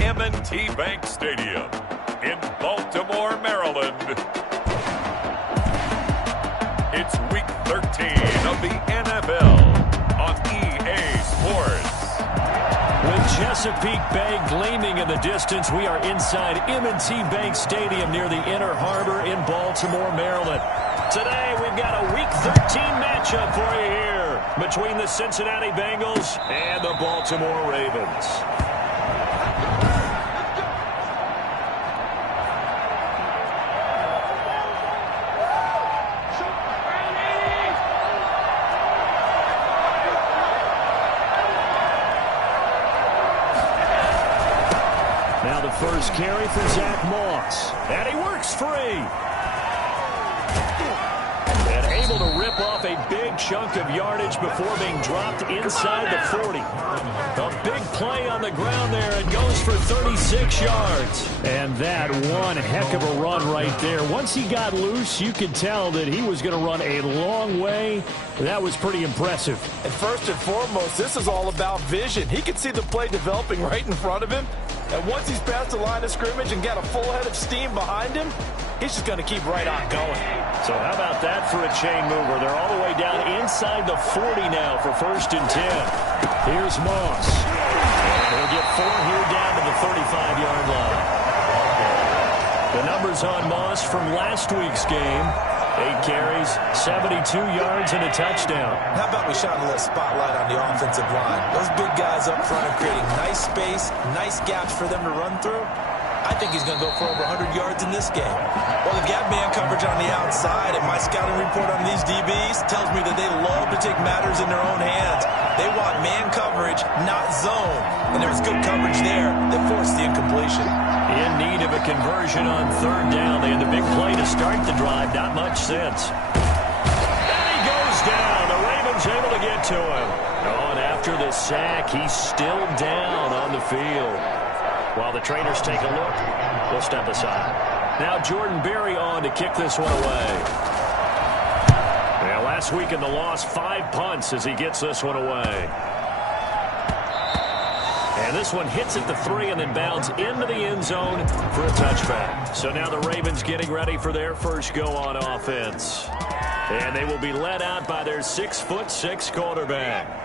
M&T Bank Stadium in Baltimore, Maryland. It's Week 13 of the NFL on EA Sports. With Chesapeake Bay gleaming in the distance, we are inside M&T Bank Stadium near the Inner Harbor in Baltimore, Maryland. Today, we've got a Week 13 matchup for you here between the Cincinnati Bengals and the Baltimore Ravens. Now the first carry for Zach Moss. And he works free. And able to rip off a big chunk of yardage before being dropped inside the 40. A big play on the ground there. It goes for 36 yards. And that one heck of a run right there. Once he got loose, you could tell that he was going to run a long way. That was pretty impressive. And first and foremost, this is all about vision. He could see the play developing right in front of him. And once he's past the line of scrimmage and got a full head of steam behind him, he's just going to keep right on going. So how about that for a chain mover? They're all the way down inside the 40 now for 1st and 10. Here's Moss. And he'll get 4 here down to the 35-yard line. The numbers on Moss from last week's game. 8 carries, 72 yards, and a touchdown. How about we shine a little spotlight on the offensive line? Those big guys up front are creating nice space, nice gaps for them to run through. I think he's going to go for over 100 yards in this game. Well, they've got man coverage on the outside, and my scouting report on these DBs tells me that they love to take matters in their own hands. They want man coverage, not zone. And there was good coverage there that forced the incompletion. In need of a conversion on 3rd down. They had the big play to start the drive. Not much sense. And he goes down. The Ravens able to get to him. Oh, and after the sack, he's still down on the field. While the trainers take a look, we'll step aside. Now Jordan Berry on to kick this one away. Now last week in the loss, 5 punts as he gets this one away. And this one hits at the 3 and then bounds into the end zone for a touchback. So now the Ravens getting ready for their first go on offense. And they will be led out by their 6'6" quarterback.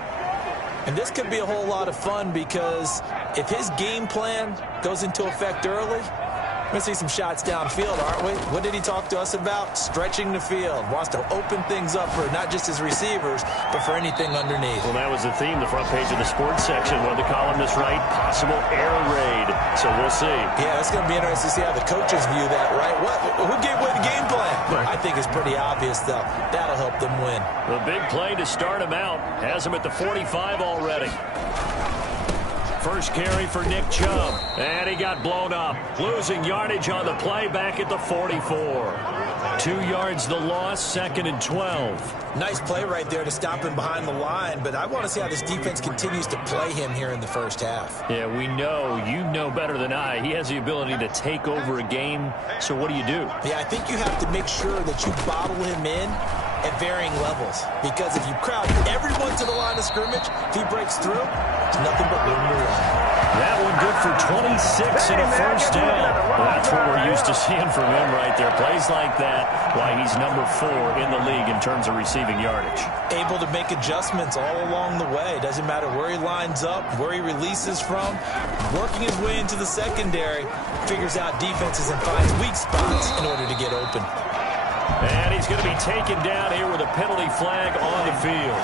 And this could be a whole lot of fun because if his game plan goes into effect early, we're going to see some shots downfield, aren't we? What did he talk to us about? Stretching the field. Wants to open things up for not just his receivers, but for anything underneath. Well, that was the theme, the front page of the sports section. One of the columnists write, possible air raid. So we'll see. Yeah, it's going to be interesting to see how the coaches view that, right? Who gave away the game plan? Right. I think it's pretty obvious, though. That'll help them win. The big play to start him out has him at the 45 already. First carry for Nick Chubb. And he got blown up. Losing yardage on the play back at the 44. 2 yards the loss, 2nd and 12. Nice play right there to stop him behind the line, but I want to see how this defense continues to play him here in the first half. Yeah, we know. You know better than I. He has the ability to take over a game, so what do you do? Yeah, I think you have to make sure that you bottle him in at varying levels, because if you crowd everyone to the line of scrimmage, if he breaks through, there's nothing but room to run. That one good for 26 and a first down. Well, that's what we're used to seeing from him right there. Plays like that, why he's number 4 in the league in terms of receiving yardage. Able to make adjustments all along the way. Doesn't matter where he lines up, where he releases from. Working his way into the secondary, figures out defenses and finds weak spots in order to get open. And he's going to be taken down here with a penalty flag on the field.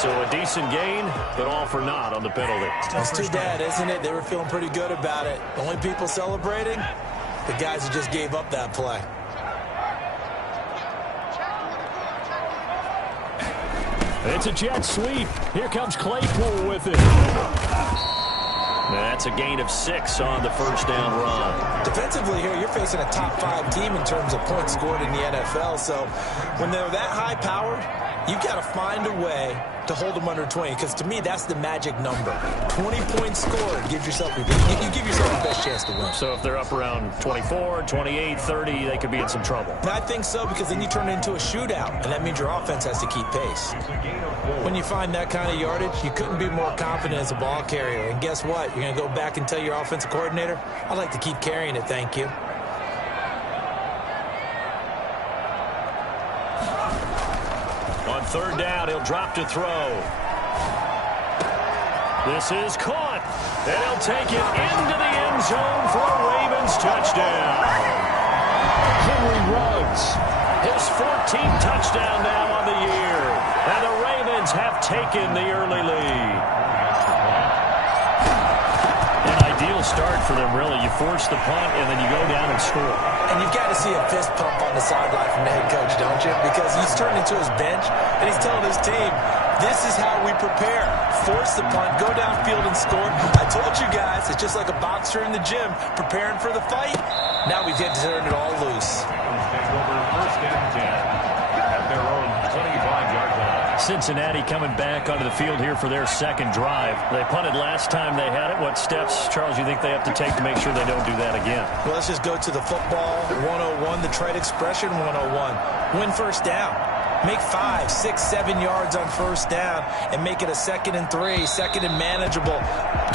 So a decent gain, but all for naught on the penalty. It's too bad, isn't it? They were feeling pretty good about it. The only people celebrating, the guys who just gave up that play. It's a jet sweep. Here comes Claypool with it. That's a gain of 6 on the first down run. Defensively here, you're facing a top 5 team in terms of points scored in the NFL. So when they're that high-powered, You got to find a way to hold them under 20, because to me, that's the magic number. 20 points scored gives yourself you give yourself the best chance to win. So if they're up around 24, 28, 30, they could be in some trouble. I think so, because then you turn it into a shootout, and that means your offense has to keep pace. When you find that kind of yardage, you couldn't be more confident as a ball carrier. And guess what? You're going to go back and tell your offensive coordinator, I'd like to keep carrying it, thank you. On third down, he'll drop to throw. This is caught, and he'll take it into the end zone for a Ravens touchdown. Henry Ruggs, his 14th touchdown now on the year, and the Ravens have taken the early lead. An ideal start for them, really. You force the punt, and then you go down and score. And you've got to see a fist pump on the sideline from the head coach, don't you? Because he's turned into his bench, and he's telling his team, this is how we prepare. Force the punt, go downfield and score. I told you guys, it's just like a boxer in the gym preparing for the fight. Now we get to turn it all loose. First and 10 at their own 25-yard line. Cincinnati coming back onto the field here for their second drive. They punted last time they had it. What steps, Charles, you think they have to take to make sure they don't do that again? Well, let's just go to the football 101, the trade expression 101. Win first down. Make 5, 6, 7 yards on first down and make it a 2nd and 3, 2nd and manageable.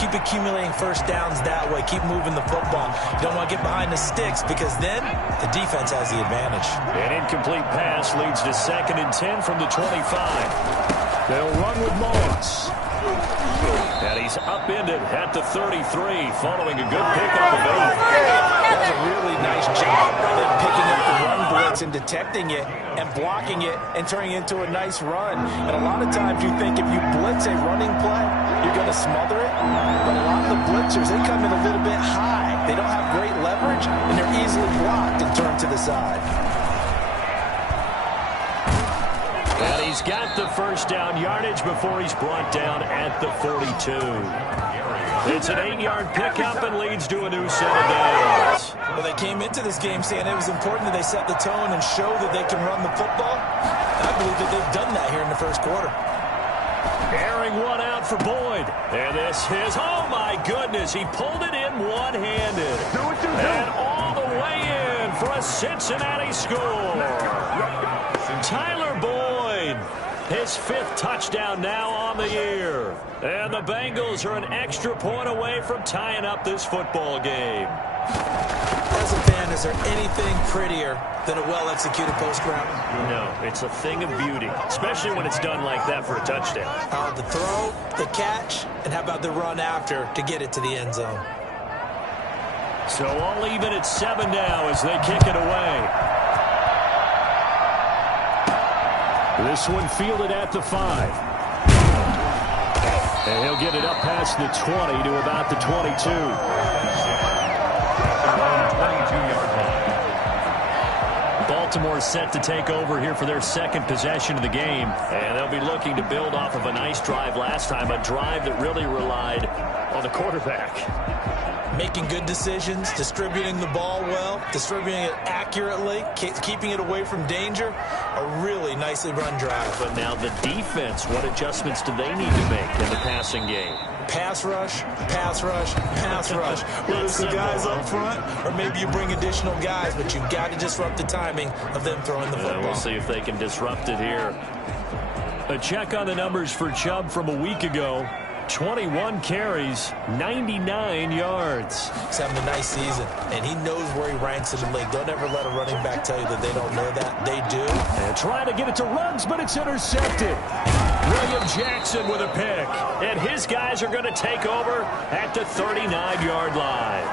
Keep accumulating first downs that way. Keep moving the football. You don't want to get behind the sticks, because then the defense has the advantage. An incomplete pass leads to 2nd and 10 from the 25. They'll run with Moss. And he's upended at the 33 following a good pickup of 8. That was a really nice job by them picking up the run blitz and detecting it and blocking it and turning it into a nice run. And a lot of times you think if you blitz a running play, you're going to smother it. But a lot of the blitzers, they come in a little bit high. They don't have great leverage, and they're easily blocked and turned to the side. And he's got the first down yardage before he's brought down at the 42. It's an 8-yard pickup and leads to a new set of downs. Well, they came into this game saying it was important that they set the tone and show that they can run the football. I believe that they've done that here in the first quarter. Airing one out for Boyd. And this is, oh my goodness, he pulled it in one-handed. And all the way in for a Cincinnati score. Tyler Boyd, his 5th touchdown now on the year. And the Bengals are an extra point away from tying up this football game. As a fan, is there anything prettier than a well-executed post route? No, it's a thing of beauty, especially when it's done like that for a touchdown. The throw, the catch, and how about the run after to get it to the end zone? So all even at 7 now as they kick it away. This one fielded at the 5. And he'll get it up past the 20 to about the 22. 22-yard line. Baltimore set to take over here for their second possession of the game. And they'll be looking to build off of a nice drive last time, a drive that really relied on the quarterback. Making good decisions, distributing the ball well, distributing it accurately, keeping it away from danger. A really nicely run drive. But now the defense, what adjustments do they need to make in the passing game? Pass rush, pass rush, pass rush. Whether it's the guys up front or maybe you bring additional guys, but you've got to disrupt the timing of them throwing the football. We'll see if they can disrupt it here. A check on the numbers for Chubb from a week ago. 21 carries, 99 yards. He's having a nice season, and he knows where he ranks in the league. Don't ever let a running back tell you that they don't know that. They do. And trying to get it to Ruggs, but it's intercepted. William Jackson with a pick. And his guys are going to take over at the 39-yard line.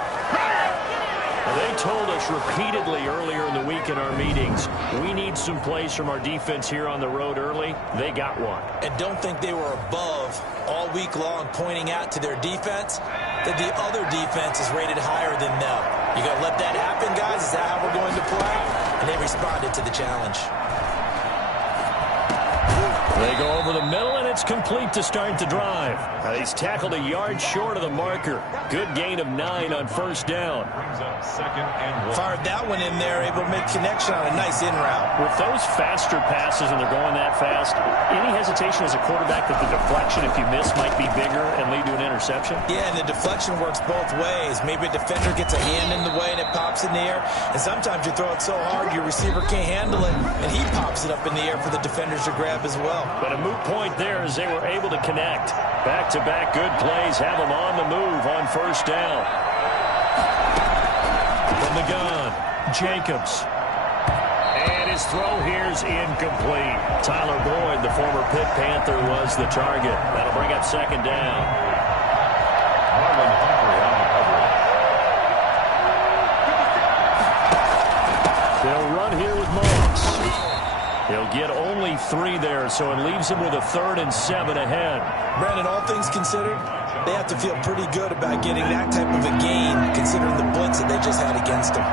They told us repeatedly earlier in the week in our meetings, we need some plays from our defense here on the road early. They got one. And don't think they were above all week long pointing out to their defense that the other defense is rated higher than them. You got to let that happen, guys. Is that how we're going to play? And they responded to the challenge. They go over the middle, and it's complete to start the drive. He's tackled a yard short of the marker. Good gain of 9 on first down. Fired that one in there, able to make connection on a nice in route. With those faster passes and they're going that fast, any hesitation as a quarterback that the deflection, if you miss, might be bigger and lead to an interception? Yeah, and the deflection works both ways. Maybe a defender gets a hand in the way and it pops in the air. And sometimes you throw it so hard your receiver can't handle it, and he pops it up in the air for the defenders to grab as well. But a moot point there as they were able to connect. Back-to-back good plays have them on the move on first down. From the gun, Jacobs. And his throw here's incomplete. Tyler Boyd, the former Pitt Panther, was the target. That'll bring up second down. They'll run here with Moss. He'll get only 3 there, so it leaves him with a 3rd and 7 ahead. Brandon, all things considered, they have to feel pretty good about getting that type of a gain, considering the blitz that they just had against them.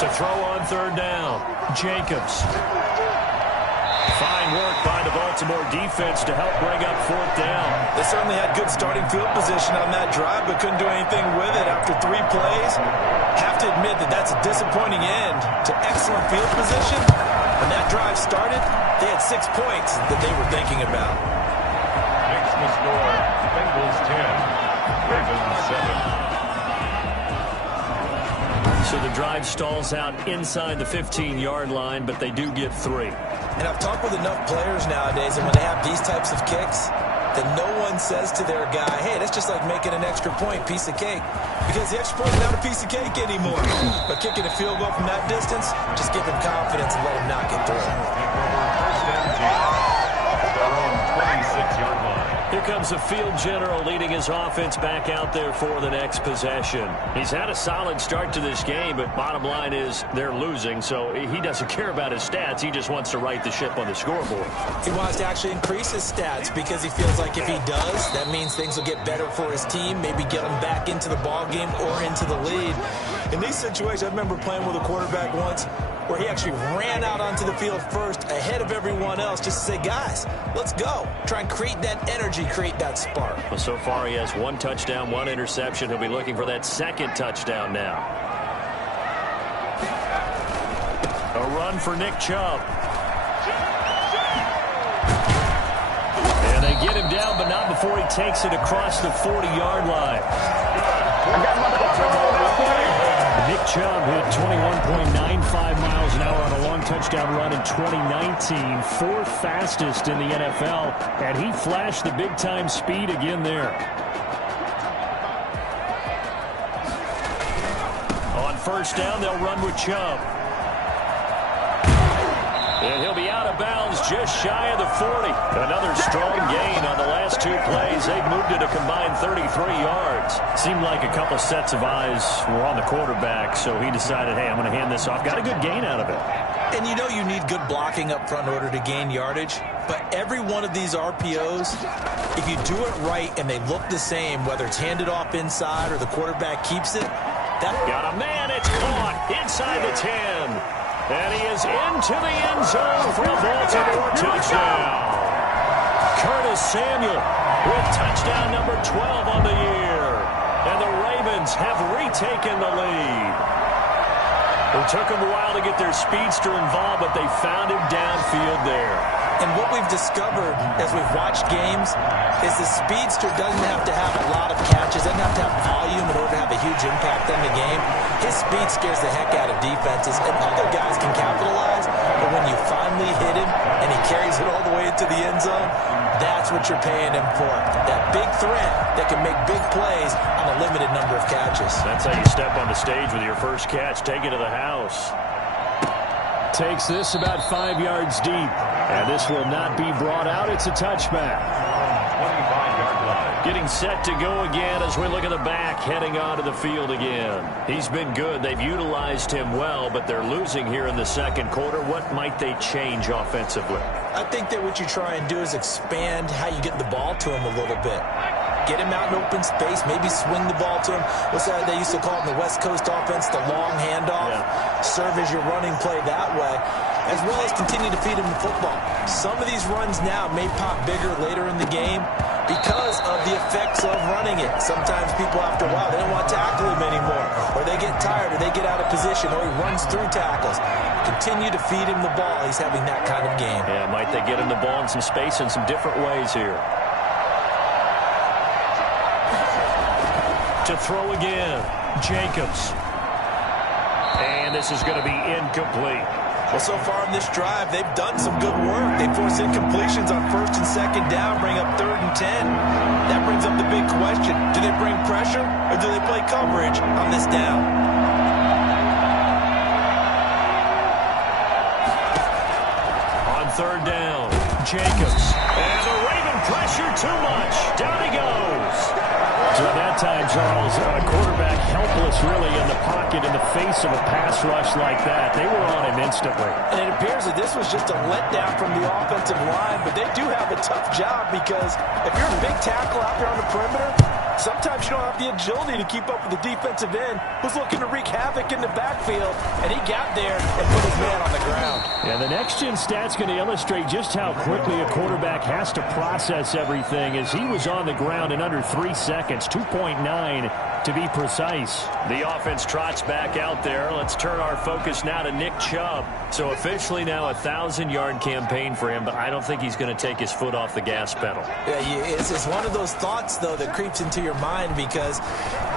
To throw on third down, Jacobs. Fine work by the Baltimore defense to help bring up fourth down. They certainly had good starting field position on that drive, but couldn't do anything with it after 3 plays. Have to admit that that's a disappointing end to excellent field position. When that drive started, they had 6 points that they were thinking about. Makes the score Bengals 10, Ravens 7. So the drive stalls out inside the 15-yard line, but they do get 3. And I've talked with enough players nowadays, and when they have these types of kicks, then no one says to their guy, hey, that's just like making an extra point, piece of cake. Because the extra point is not a piece of cake anymore. But kicking a field goal from that distance, just give him confidence and let him knock it through. First down, they're on 26-yard line. Here comes the field general leading his offense back out there for the next possession. He's had a solid start to this game, but bottom line is they're losing, so he doesn't care about his stats. He just wants to right the ship on the scoreboard. He wants to actually increase his stats because he feels like if he does, that means things will get better for his team, maybe get him back into the ball game or into the lead. In these situations, I remember playing with a quarterback once where he actually ran out onto the field first ahead of everyone else just to say, guys, let's go. Try and create that energy, create that spark. Well, so far he has 1 touchdown, 1 interception. He'll be looking for that 2nd touchdown now. A run for Nick Chubb. And they get him down, but not before he takes it across the 40-yard line. Nick Chubb hit 21.95 miles an hour on a long touchdown run in 2019, 4th fastest in the NFL, and he flashed the big-time speed again there. On first down, they'll run with Chubb. And he'll be out of bounds just shy of the 40. Another strong gain on the last 2 plays. They've moved it a combined 33 yards. Seemed like a couple sets of eyes were on the quarterback, so he decided, hey, I'm going to hand this off. Got a good gain out of it. And you know you need good blocking up front in order to gain yardage. But every one of these RPOs, if you do it right and they look the same, whether it's handed off inside or the quarterback keeps it, that got a man. It's caught inside the 10. And he is into the end zone for a Baltimore touchdown. Curtis Samuel with touchdown number 12 on the year. And the Ravens have retaken the lead. It took them a while to get their speedster involved, but they found him downfield there. And what we've discovered as we've watched games is the speedster doesn't have to have a lot of catches, doesn't have to have volume in order to have a huge impact on the game. His speed scares the heck out of defenses, and other guys can capitalize. But when you finally hit him and he carries it all the way into the end zone, that's what you're paying him for. That big threat that can make big plays on a limited number of catches. That's how you step on the stage with your first catch. Take it to the house. Takes this about 5 yards deep. And this will not be brought out. It's a touchback. 25-yard line. Getting set to go again as we look at the back, heading onto the field again. He's been good. They've utilized him well, but they're losing here in the second quarter. What might they change offensively? I think that what you try and do is expand how you get the ball to him a little bit. get him out in open space, maybe swing the ball to him. What's that they used to call it in the West Coast offense, the long handoff? Yeah. Serve as your running play that way, as well as continue to feed him the football. Some of these runs now may pop bigger later in the game because of the effects of running it. Sometimes people, after a while, they don't want to tackle him anymore, or they get tired, or they get out of position, or he runs through tackles. Continue to feed him the ball. He's having that kind of game. Yeah, might they get him the ball in some space in some different ways here. To throw again, Jacobs. And this is going to be incomplete. Well, so far in this drive, they've done some good work. They force incompletions on 1st and 2nd down, bring up 3rd and 10. That brings up the big question. Do they bring pressure, or do they play coverage on this down? On 3rd down, Jacobs. And the Raven pressure too much. Down he goes. So at that time, Charles, a quarterback helpless really in the pocket in the face of a pass rush like that. They were on him instantly. And it appears that this was just a letdown from the offensive line, but they do have a tough job because if you're a big tackle out there on the perimeter, sometimes you don't have the agility to keep up with the defensive end who's looking to wreak havoc in the backfield, and he got there and put his man on the ground. Yeah, the next-gen stat's going to illustrate just how quickly a quarterback has to process everything as he was on the ground in under 3 seconds, 2.9 to be precise. The offense trots back out there. Let's turn our focus now to Nick Chubb. So officially now a 1,000-yard campaign for him, but I don't think he's going to take his foot off the gas pedal. Yeah, it's one of those thoughts, though, that creeps into your mind because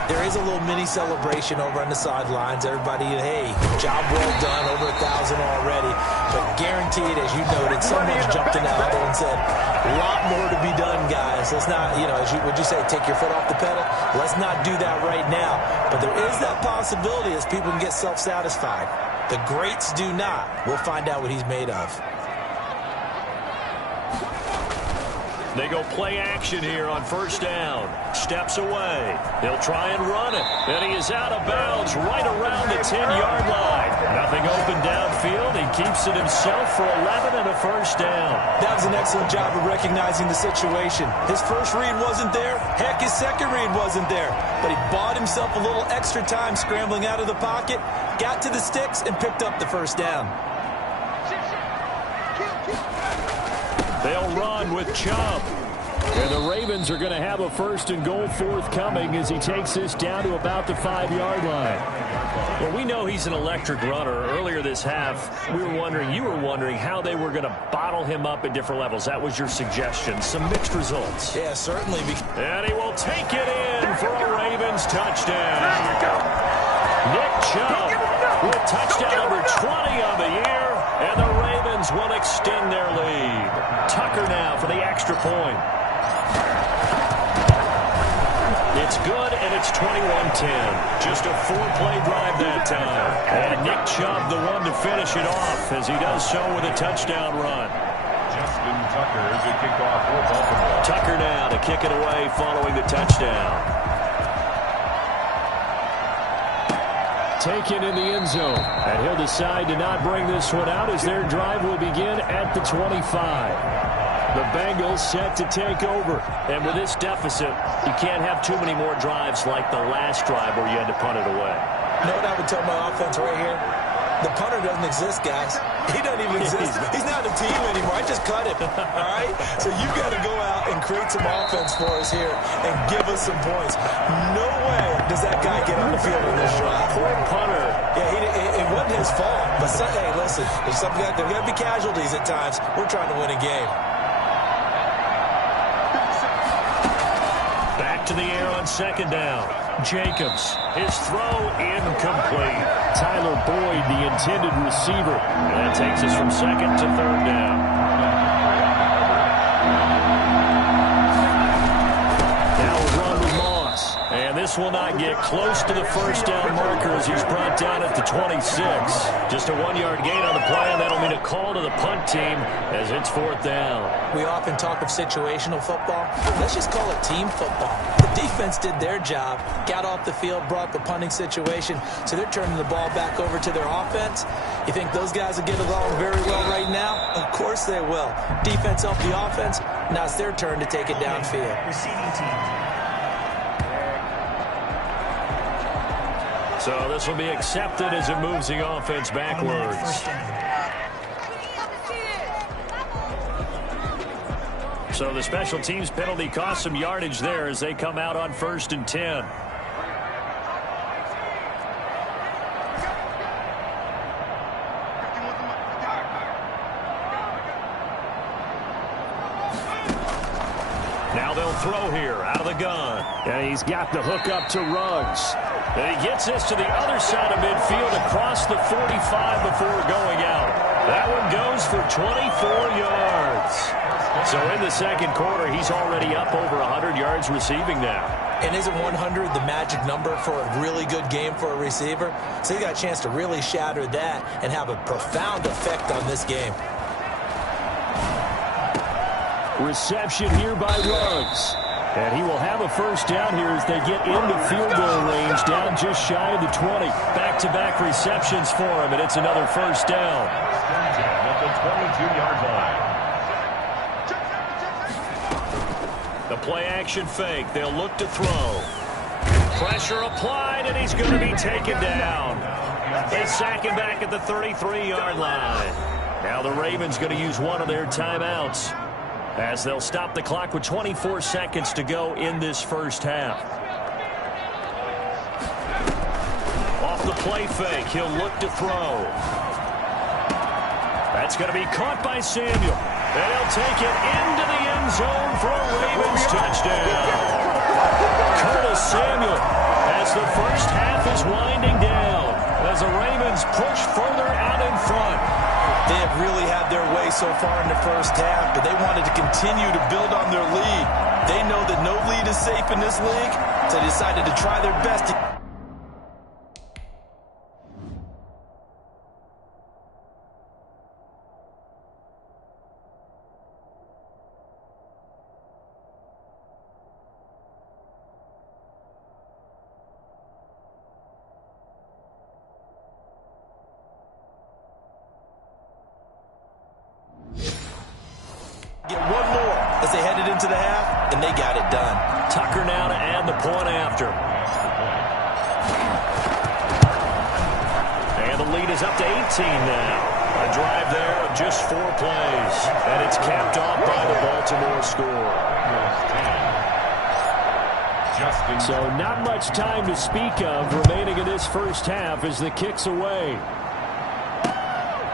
there is a little mini celebration over on the sidelines. Everybody, hey, job well done, over 1,000 already. But guaranteed, as you noted, someone's jumped in the huddle and said, a lot more to be done, guys. Let's not, would you say, take your foot off the pedal? Let's not do that right now. But there is that possibility as people can get self-satisfied. The greats do not. We'll find out what he's made of. They go play action here on 1st down. Steps away. He'll try and run it. And he is out of bounds right around the 10-yard line. Nothing open downfield. He keeps it himself for 11 and a 1st down. That was an excellent job of recognizing the situation. His first read wasn't there. Heck, his second read wasn't there. But he bought himself a little extra time scrambling out of the pocket, got to the sticks, and picked up the 1st down. They'll run with Chubb. And the Ravens are going to have a 1st and goal forthcoming as he takes this down to about the 5-yard line. Well, we know he's an electric runner. Earlier this half, you were wondering how they were going to bottle him up at different levels. That was your suggestion. Some mixed results. Yeah, certainly. And he will take it in for a Ravens touchdown. Nick Chubb with touchdown number 20 of the year. And the Ravens will extend their lead. Tucker now for the extra point. It's good, and it's 21-10. Just a 4-play drive that time. And Nick Chubb, the one to finish it off, as he does so with a touchdown run. Justin Tucker is a kickoff for Baltimore. Tucker now to kick it away following the touchdown. Taken in the end zone, and he'll decide to not bring this one out as their drive will begin at the 25. The Bengals set to take over, and with this deficit, you can't have too many more drives like the last drive where you had to punt it away. You know what I would tell my offense right here? The punter doesn't exist, guys. He doesn't even exist. He's not a team anymore. I just cut him, all right? So you've got to go out and create some offense for us here and give us some points. No way does that guy get on the field in this drive. Poor punter. Yeah, it wasn't his fault. But, hey, listen, there's going to be casualties at times. We're trying to win a game. Back to the air on 2nd down. Jacobs, his throw incomplete. Tyler Boyd, the intended receiver. And that takes us from 2nd to 3rd down. Now a run with Moss. And this will not get close to the 1st down marker as he's brought down at the 26. Just a 1-yard gain on the play, and that'll mean a call to the punt team as it's 4th down. We often talk of situational football. Let's just call it team football. The defense did their job, got off the field, brought the punting situation, so they're turning the ball back over to their offense. You think those guys will get along very well right now? Of course they will. Defense helped the offense. Now it's their turn to take it downfield. Receiving team. So this will be accepted as it moves the offense backwards. So the special teams penalty cost some yardage there as they come out on 1st and 10. Now they'll throw here out of the gun. And he's got the hook up to Ruggs. And he gets this to the other side of midfield across the 45 before going out. That one goes for 24 yards. So in the second quarter, he's already up over 100 yards receiving now. And isn't 100 the magic number for a really good game for a receiver? So he got a chance to really shatter that and have a profound effect on this game. Reception here by Ruggs. And he will have a first down here as they get into field goal range, down just shy of the 20. Back-to-back receptions for him, and it's another first down. At the 22-yard line. The play-action fake. They'll look to throw. Pressure applied, and he's going to be taken down. They sack him back at the 33-yard line. Now the Ravens going to use one of their timeouts as they'll stop the clock with 24 seconds to go in this first half. Off the play fake, he'll look to throw. That's going to be caught by Samuel. And he'll take it into the end zone for a Ravens touchdown. Curtis Samuel as the first half is winding down as the Ravens push further out in front. They have really had their way so far in the first half, but they wanted to continue to build on their lead. They know that no lead is safe in this league, so they decided to try their best to get one more as they headed into the half, and they got it done. Tucker now to add the point after. And the lead is up to 18 now. A drive there of just 4 plays. And it's capped off by the Baltimore score. So not much time to speak of remaining in this first half as the kick's away.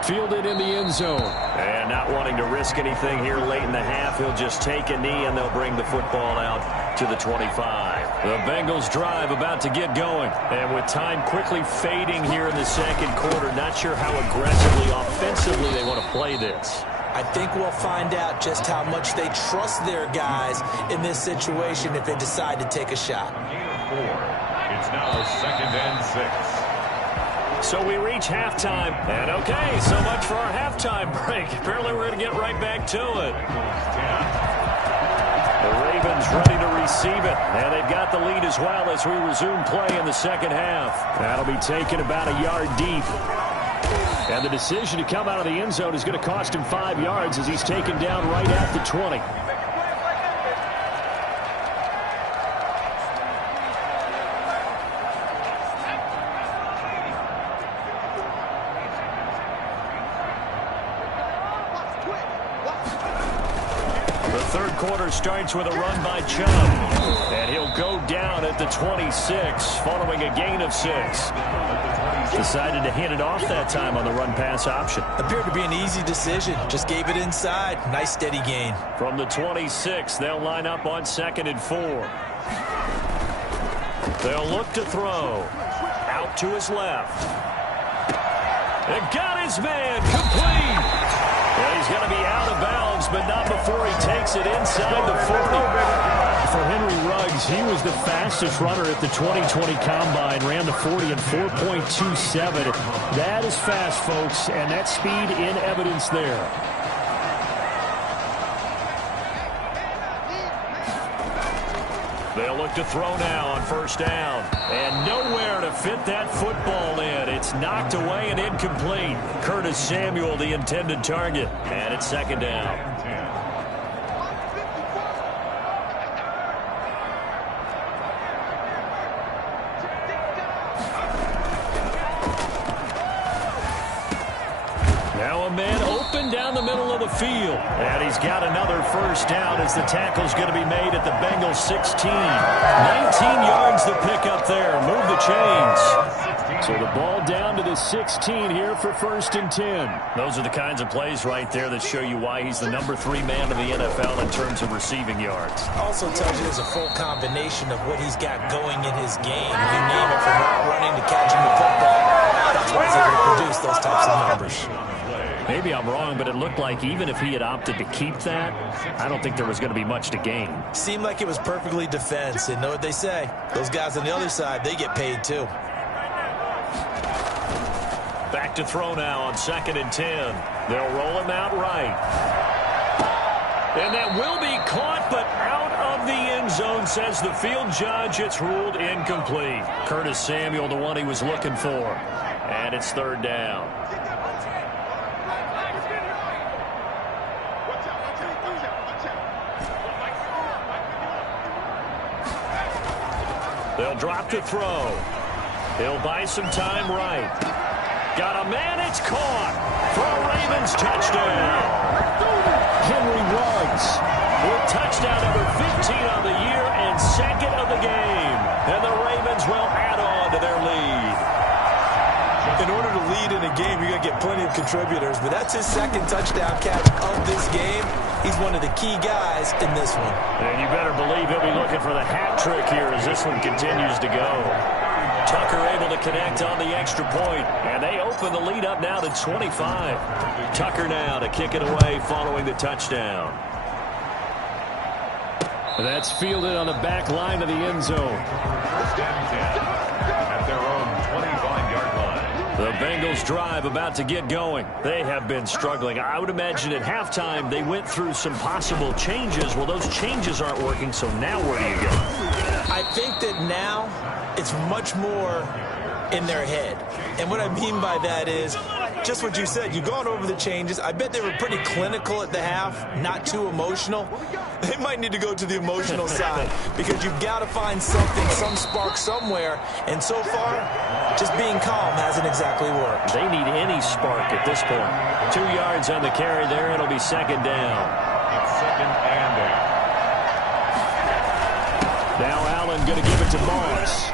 Fielded in the end zone. And not wanting to risk anything here late in the half, he'll just take a knee and they'll bring the football out to the 25. The Bengals drive about to get going. And with time quickly fading here in the second quarter, not sure how aggressively, offensively they want to play this. I think we'll find out just how much they trust their guys in this situation if they decide to take a shot. It's now 2nd and 6. So we reach halftime, and okay, so much for our halftime break. Apparently we're going to get right back to it. The Ravens ready to receive it, and they've got the lead as well as we resume play in the second half. That'll be taken about a yard deep. And the decision to come out of the end zone is going to cost him 5 yards as he's taken down right at the 20. Quarter starts with a run by Chubb, and he'll go down at the 26 following a gain of 6. Decided to hand it off that time on the run-pass option. Appeared to be an easy decision. Just gave it inside. Nice steady gain. From the 26, they'll line up on 2nd and 4. They'll look to throw. Out to his left. And got his man complete. Well, he's going to be out of bounds, but not before he takes it inside the 40. For Henry Ruggs, he was the fastest runner at the 2020 Combine, ran the 40 in 4.27. That is fast, folks, and that speed in evidence there. They'll look to throw now on first down. And nowhere to fit that football in. It's knocked away and incomplete. Curtis Samuel, the intended target. And it's 2nd down. man open down the middle of the field. And he's got another first down as the tackle's going to be made at the Bengals 16. 19 yards to pick up there. Move the chains. So the ball down to the 16 here for 1st and 10. Those are the kinds of plays right there that show you why he's the number 3 man in the NFL in terms of receiving yards. Also tells you there's a full combination of what he's got going in his game. You name it, from running to catching the football. That's why he's able to produce those types of numbers. Maybe I'm wrong, but it looked like even if he had opted to keep that, I don't think there was going to be much to gain. Seemed like it was perfectly defense. And know what they say? Those guys on the other side, they get paid too. Back to throw now on 2nd and 10. They'll roll him out right. And that will be caught, but out of the end zone, says the field judge. It's ruled incomplete. Curtis Samuel, the one he was looking for. And it's 3rd down. They'll drop to throw. He'll buy some time right. Got a man, it's caught for a Ravens touchdown. Henry Ruggs With touchdown number 15 on the year and 2nd of the game. And the Ravens will add on to their lead. In order to lead in a game, you're going to get plenty of contributors, but that's his 2nd touchdown catch of this game. He's one of the key guys in this one. And you better believe he'll be looking for the hat trick here as this one continues to go. Tucker able to connect on the extra point, and they open the lead up now to 25. Tucker now to kick it away following the touchdown. That's fielded on the back line of the end zone. 1st and 10 at their own 25-yard line. The Bengals drive about to get going. They have been struggling. I would imagine at halftime they went through some possible changes. Well, those changes aren't working, so now where do you go? I think that now it's much more in their head. And what I mean by that is just what you said. You've gone over the changes. I bet they were pretty clinical at the half, not too emotional. They might need to go to the emotional side because you've got to find something, some spark somewhere. And so far, just being calm hasn't exactly worked. They need any spark at this point. 2 yards on the carry there. It'll be 2nd down. It's 2nd and 8. Now Allen going to give it to Moss.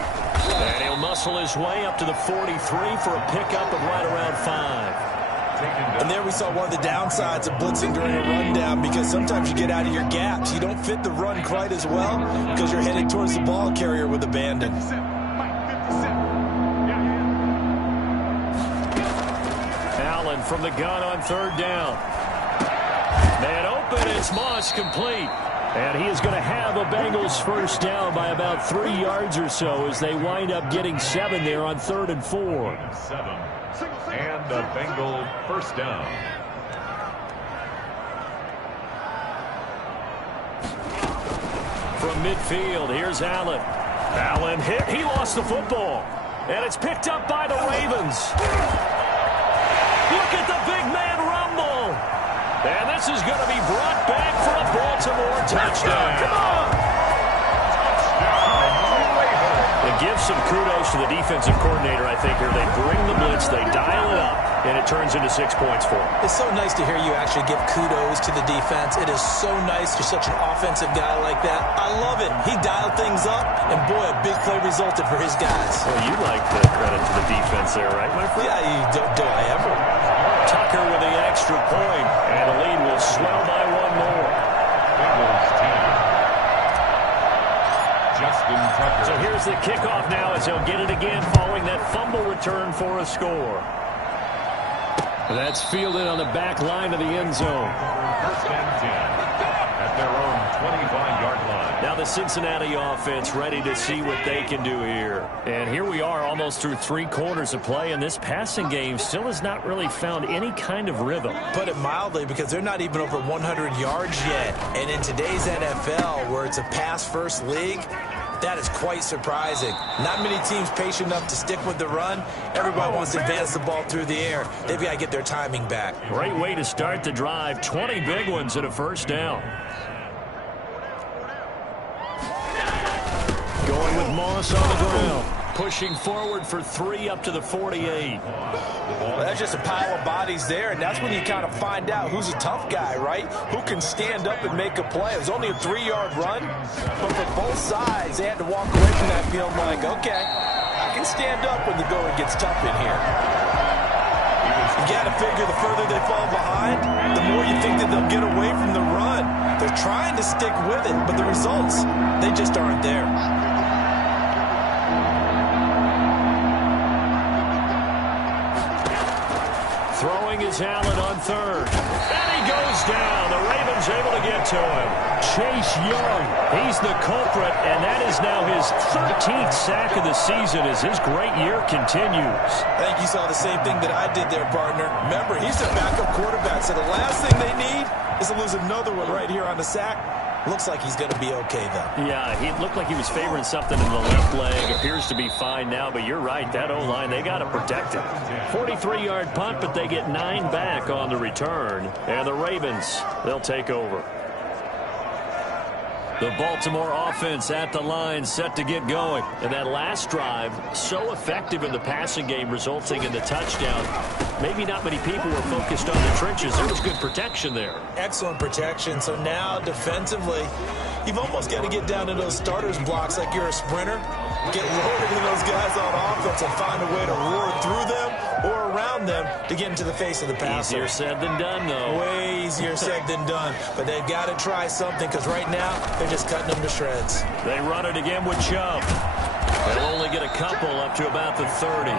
And he'll muscle his way up to the 43 for a pickup of right around 5. And there we saw one of the downsides of blitzing during a rundown, because sometimes you get out of your gaps. You don't fit the run quite as well because you're headed towards the ball carrier with abandon. Allen from the gun on 3rd down. Man open, it's Moss complete. And he is going to have a Bengals first down by about 3 yards or so as they wind up getting 7 there on 3rd and 4. 7. And a Bengal first down. From midfield, here's Allen. Allen hit. He lost the football. And it's picked up by the Ravens. Look at the big man rumble. And this is going to be brought back for a Baltimore touchdown. Come on. And give some kudos to the defensive coordinator, I think, here. They bring the blitz, they dial it up, and it turns into 6 points for them. It's so nice to hear you actually give kudos to the defense. It is so nice. You're such an offensive guy like that. I love it. He dialed things up, and boy, a big play resulted for his guys. Well, you like the credit to the defense there, right, my friend? Yeah, do I ever? Tucker with the extra point, and the lead will swell by 1 more. Bengals 10. Justin Tucker. So here's the kickoff now as he'll get it again following that fumble return for a score. That's fielded on the back line of the end zone. 1st and 10 at their own 25-yard line. Now the Cincinnati offense ready to see what they can do here. And here we are almost through 3 quarters of play, and this passing game still has not really found any kind of rhythm. Put it mildly, because they're not even over 100 yards yet. And in today's NFL, where it's a pass-first league, that is quite surprising. Not many teams patient enough to stick with the run. Everybody wants to advance the ball through the air. They've got to get their timing back. Great way to start the drive. 20 big ones and a first down. Going with Moss on the ground. pushing forward for 3 up to the 48. Well, that's just a pile of bodies there, and that's when you kind of find out who's a tough guy, right? Who can stand up and make a play. It was only a 3-yard run, but for both sides, they had to walk away from that field like, okay, I can stand up when the going gets tough in here. You got to figure the further they fall behind, the more you think that they'll get away from the run. They're trying to stick with it, but the results, they just aren't there. Throwing is Allen on third. And he goes down. The Ravens able to get to him. Chase Young, he's the culprit, and that is now his 13th sack of the season as his great year continues. I think you saw the same thing that I did there, partner. Remember, he's their backup quarterback, so the last thing they need is to lose another one right here on the sack. Looks like he's going to be okay, though. Yeah, he looked like he was favoring something in the left leg. Appears to be fine now, but you're right. That O-line, they got to protect it. 43-yard punt, but they get 9 back on the return. And the Ravens, they'll take over. The Baltimore offense at the line, set to get going. And that last drive, so effective in the passing game, resulting in the touchdown. Maybe not many people were focused on the trenches. There was good protection there. Excellent protection. So now, defensively, you've almost got to get down to those starters blocks like you're a sprinter. Get lower than those guys on offense and find a way to roar through them or around them to get into the face of the passer. Easier said than done, though. Way easier said than done. But they've got to try something because right now they're just cutting them to shreds. They run it again with Chubb. They'll only get a couple up to about the 30.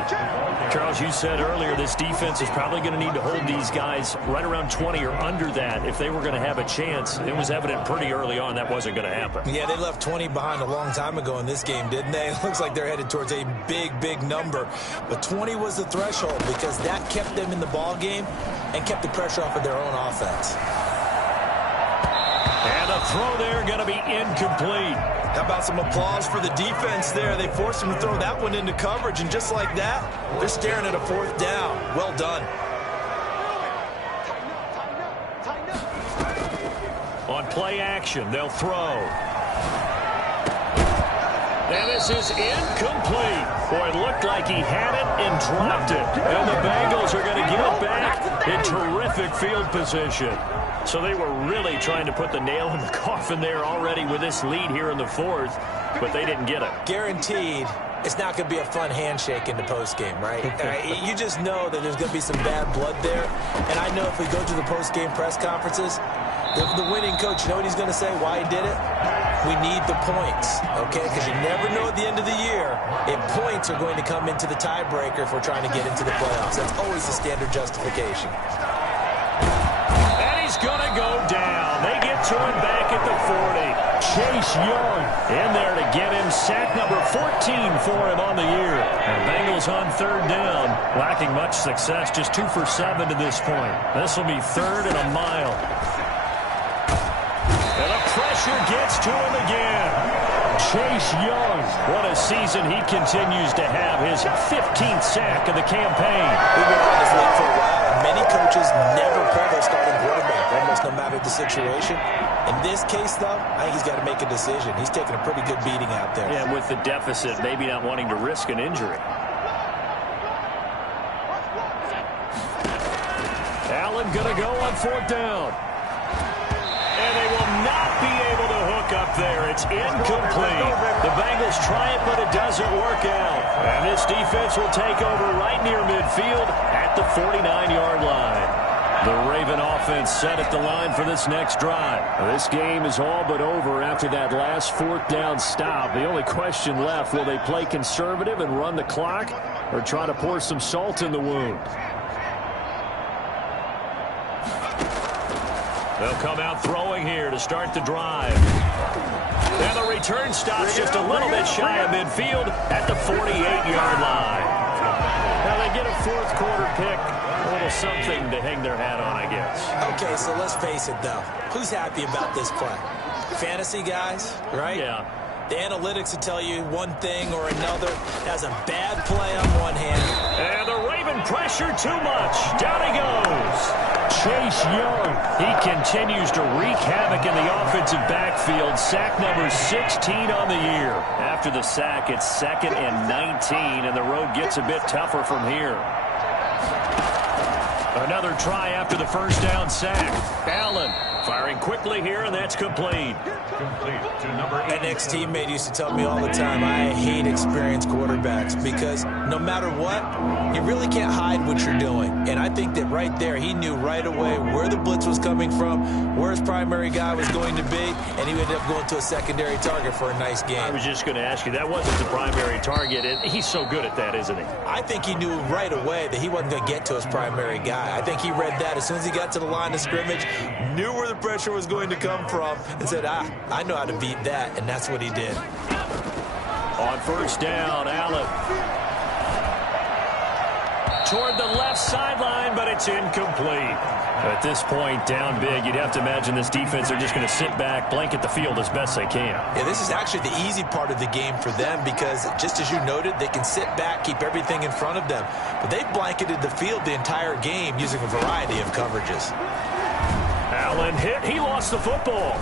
Charles, you said earlier this defense is probably going to need to hold these guys right around 20 or under that if they were going to have a chance. It was evident pretty early on that wasn't going to happen. Yeah, they left 20 behind a long time ago in this game, didn't they? It looks like they're headed towards a big, big number. But 20 was the threshold because that kept them in the ball game and kept the pressure off of their own offense. And a throw there going to be incomplete. How about some applause for the defense there? They forced him to throw that one into coverage, and just like that, they're staring at a 4th down. Well done. On play action, they'll throw. And this is incomplete. Boy, it looked like he had it and dropped it. And the Bengals are going to get it back in terrific field position. So they were really trying to put the nail in the coffin there already with this lead here in the 4th, but they didn't get it. Guaranteed, it's not going to be a fun handshake in the postgame, right? You just know that there's going to be some bad blood there. And I know if we go to the postgame press conferences, the winning coach, you know what he's going to say, why he did it? We need the points, okay? Because you never know at the end of the year if points are going to come into the tiebreaker if we're trying to get into the playoffs. That's always the standard justification. He's going to go down. They get to him back at the 40. Chase Young in there to get him. Sack number 14 for him on the year. And Bengals on 3rd down. Lacking much success. Just 2 for 7 to this point. This will be 3rd and a mile. And the pressure gets to him again. Chase Young. What a season he continues to have. His 15th sack of the campaign. We've been on this league for a while. Many coaches never pull their starting quarterback, almost no matter the situation. In this case, though, I think he's got to make a decision. He's taking a pretty good beating out there. Yeah, with the deficit, maybe not wanting to risk an injury. Allen going to go on 4th down. And they will not be able to hook up there. It's incomplete. The Bengals try it, but it doesn't work out. And this defense will take over right near midfield at the 49-yard line. The Raven offense set at the line for this next drive. This game is all but over after that last 4th down stop. The only question left, will they play conservative and run the clock or try to pour some salt in the wound? They'll come out throwing here to start the drive. And the return stops just a little bit shy of midfield at the 48-yard line. Now they get a 4th quarter pick. A little something to hang their hat on, I guess. Okay, so let's face it, though. Who's happy about this play? Fantasy guys, right? Yeah. The analytics will tell you one thing or another. Has a bad play on one hand. And the Raven pressure too much. Down he goes. Chase Young. He continues to wreak havoc in the offensive backfield. Sack number 16 on the year. After the sack, it's 2nd and 19, and the road gets a bit tougher from here. Another try after the first down sack. Allen firing quickly here, and that's complete. An ex-teammate used to tell me all the time, I hate experienced quarterbacks because no matter what, you really can't hide what you're doing. And I think that right there, he knew right away where the blitz was coming from, where his primary guy was going to be, and he ended up going to a secondary target for a nice game. I was just going to ask you, that wasn't the primary target, and he's so good at that, isn't he? I think he knew right away that he wasn't going to get to his primary guy. I think he read that as soon as he got to the line of scrimmage, knew where the pressure was going to come from, and said, I know how to beat that, and that's what he did. On first down, Allen toward the left sideline, but it's incomplete. At this point, down big, you'd have to imagine this defense are just going to sit back, blanket the field as best they can. Yeah, this is actually the easy part of the game for them because, just as you noted, they can sit back, keep everything in front of them. But they've blanketed the field the entire game using a variety of coverages. Allen hit. He lost the football.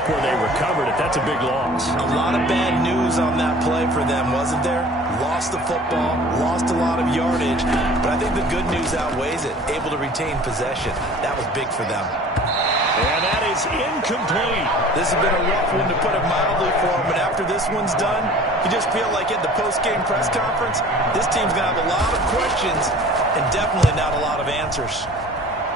Where they recovered it. That's a big loss. A lot of bad news on that play for them, wasn't there? Lost the football, lost a lot of yardage, but I think the good news outweighs it. Able to retain possession. That was big for them. And that is incomplete. This has been a rough one, to put it mildly, for them, but after this one's done, you just feel like at the post-game press conference, this team's going to have a lot of questions and definitely not a lot of answers.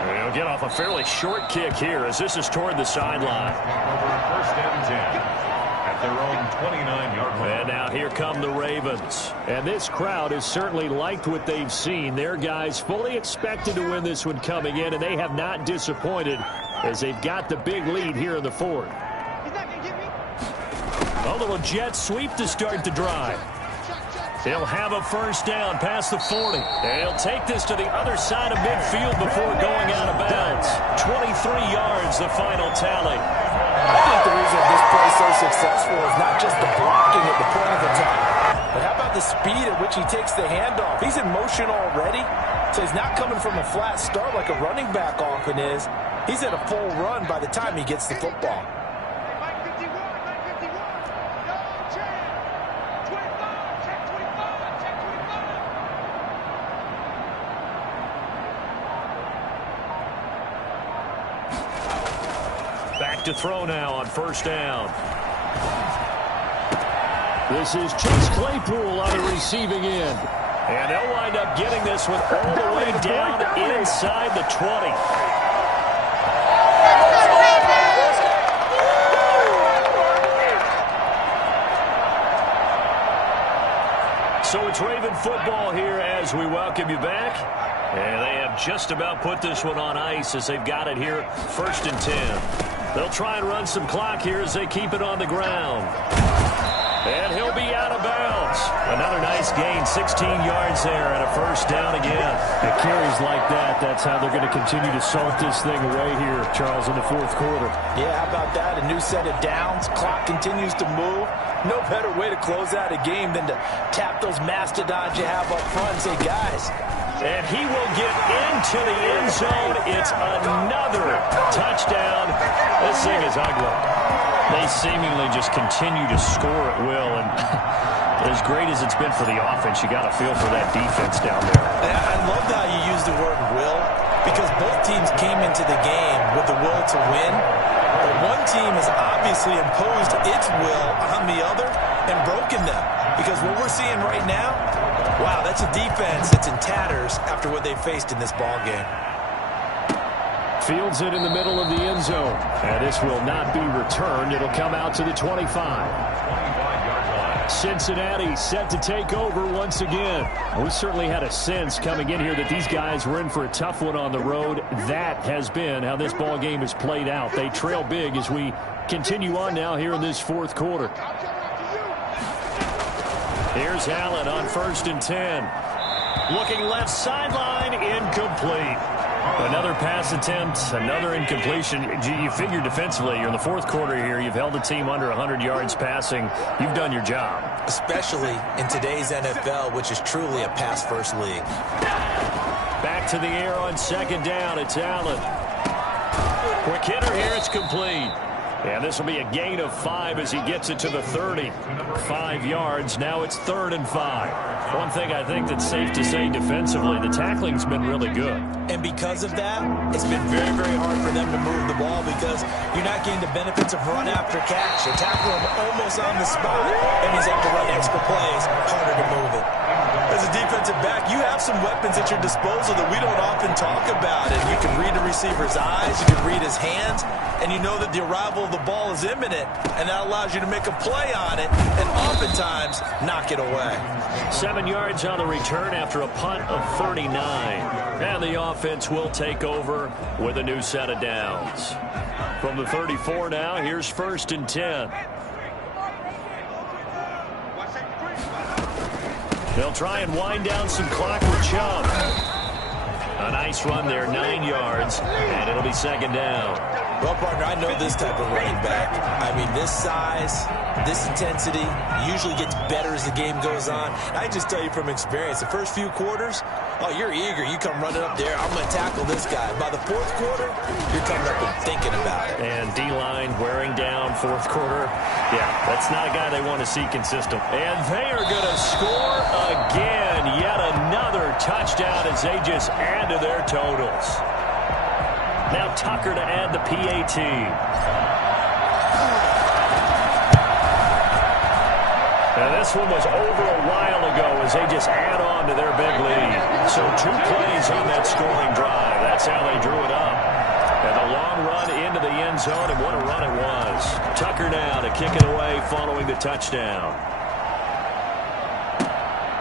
They'll get off a fairly short kick here as this is toward the sideline. First and 10 at their own 29-yard line. And now here come the Ravens. And this crowd has certainly liked what they've seen. Their guys fully expected to win this one coming in, and they have not disappointed as they've got the big lead here in the fourth. A little jet sweep to start the drive. He'll have a first down past the 40. He'll take this to the other side of midfield before going out of bounds. 23 yards, the final tally. I think the reason this play is so successful is not just the blocking at the point of attack, but how about the speed at which he takes the handoff? He's in motion already, so he's not coming from a flat start like a running back often is. He's at a full run by the time he gets the football. Back to throw now on first down. This is Chase Claypool on the receiving end. And they'll wind up getting this one all the way down inside the 20. So it's Raven football here as we welcome you back. And they have just about put this one on ice as they've got it here, first and 10. They'll try and run some clock here as they keep it on the ground. And he'll be out of bounds. Another nice gain, 16 yards there, and a first down again. It carries like that. That's how they're going to continue to salt this thing away here, Charles, in the fourth quarter. Yeah, how about that? A new set of downs. Clock continues to move. No better way to close out a game than to tap those mastodons you have up front and say, guys. And he will get into the end zone. It's another touchdown. This thing is ugly. They seemingly just continue to score at will. And as great as it's been for the offense, you got to feel for that defense down there. I love how you use the word will, because both teams came into the game with the will to win. But one team has obviously imposed its will on the other and broken them. Because what we're seeing right now, wow, that's a defense that's in tatters after what they faced in this ball game. Fields it in the middle of the end zone. And this will not be returned. It'll come out to the 25. Cincinnati set to take over once again. We certainly had a sense coming in here that these guys were in for a tough one on the road. That has been how this ball game has played out. They trail big as we continue on now here in this fourth quarter. Here's Allen on first and 10. Looking left sideline, incomplete. Another pass attempt, another incompletion. You figure defensively, you're in the fourth quarter here. You've held the team under 100 yards passing. You've done your job. Especially in today's NFL, which is truly a pass-first league. Back to the air on second down. It's Allen. Quick hitter here. It's complete. And this will be a gain of 5 as he gets it to the 30. 5 yards. Now it's 3rd and 5. One thing I think that's safe to say defensively, the tackling's been really good. And because of that, it's been very, very hard for them to move the ball because you're not getting the benefits of run after catch. You're tackling them almost on the spot. That means you have to run extra plays, harder to move it. As a defensive back, you have some weapons at your disposal that we don't often talk about. And you can read the receiver's eyes, you can read his hands, and you know that the arrival of the ball is imminent, and that allows you to make a play on it and oftentimes knock it away. 7 yards on the return after a punt of 39. And the offense will take over with a new set of downs. From the 34 now, here's 1st and 10. They'll try and wind down some clock with Chubb. A nice run there, 9 yards, and it'll be 2nd down. Well, partner, I know this type of running back. I mean, this size, this intensity usually gets better as the game goes on. I just tell you from experience, the first few quarters, oh, you're eager. You come running up there, I'm going to tackle this guy. By the 4th quarter, you're coming up and thinking about it. And D-line wearing down 4th quarter. Yeah, that's not a guy they want to see consistent. And they are going to score again. Yet another touchdown as they just add to their totals. Now Tucker to add the PAT. Now this one was over a while ago as they just add on to their big lead. So 2 plays on that scoring drive. That's how they drew it up. And a long run into the end zone, and what a run it was. Tucker now to kick it away following the touchdown.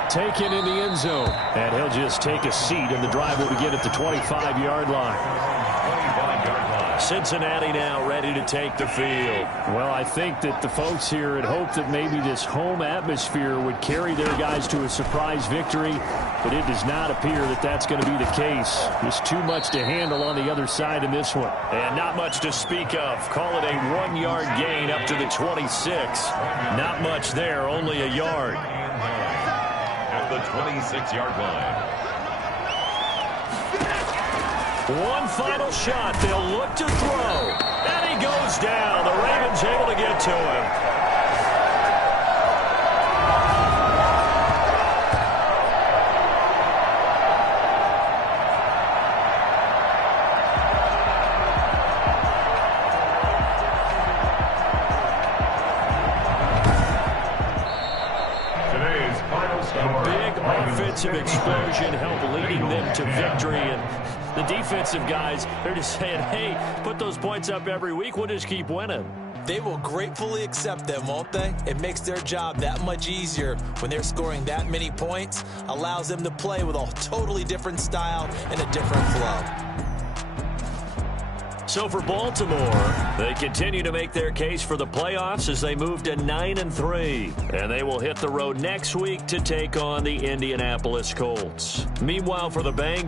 Taken in the end zone. And he'll just take a seat, and the drive will begin at the 25-yard line. Cincinnati now ready to take the field. Well, I think that the folks here had hoped that maybe this home atmosphere would carry their guys to a surprise victory, but it does not appear that that's going to be the case. There's too much to handle on the other side in this one. And not much to speak of. Call it a 1-yard gain up to the 26. Not much there, only a yard. At the 26-yard line. One final shot. They'll look to throw. And he goes down. The Ravens able to get to him. Today's final score. A big offensive explosion helped leading them to victory. And the defensive guys, they're just saying, hey, put those points up every week. We'll just keep winning. They will gratefully accept them, won't they? It makes their job that much easier when they're scoring that many points. Allows them to play with a totally different style and a different flow. So for Baltimore, they continue to make their case for the playoffs as they move to 9-3. And they will hit the road next week to take on the Indianapolis Colts. Meanwhile, for the Bengals,